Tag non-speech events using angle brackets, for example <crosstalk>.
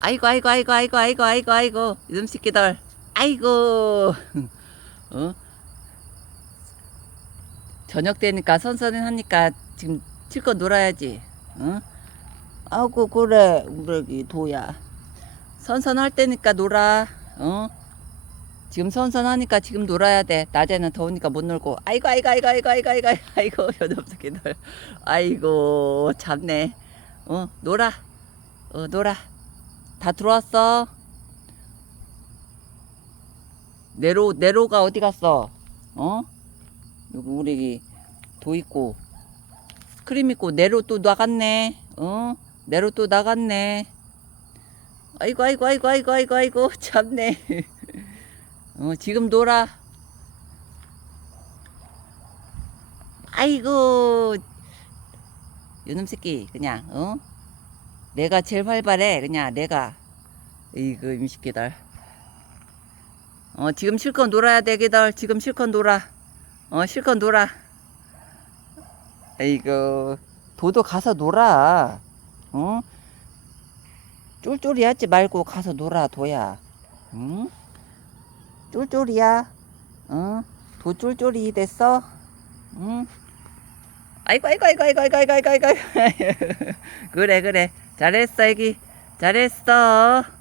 아이고 아이고 아이고 아이고 아이고 아이고 아이고 이놈 새끼들 아이고 어 저녁 되니까 선선하니까 지금 실컷 놀아야지 어 아이고 그래 우리 도야 선선할 때니까 놀아 어 지금 선선하니까 지금 놀아야 돼 낮에는 더우니까 못 놀고 아이고 아이고 아이고 아이고 아이고 아이고 아이고 여덟 새끼들 아이고 잡네 어 놀아 어 놀아 다 들어왔어? 네로 네로가 어디 갔어? 어? 여기 우리 도 있고 크림 있고 네로 또 나갔네. 어? 네로 또 나갔네. 아이고 아이고 아이고 아이고 아이고 아이고 <laughs> 참네. <laughs> 어 지금 놀아. 아이고 요놈 새끼 그냥 어? 내가 제일 활발해. 그냥 내가. 이거 임식기들. 어, 지금 실컷 놀아야 되기들. 지금 실컷 놀아. 어, 실컷 놀아. 이거 도도 가서 놀아. 어? 쫄쫄이 하지 말고 가서 놀아, 도야. 응? 쫄쫄이야. 응? 도 쫄쫄이 됐어? 응? 아이고, 아이고, 아이고, 아이고, 아이고, 아이고, 아이고. <laughs> 그래, 그래. 잘했어 애기. 잘했어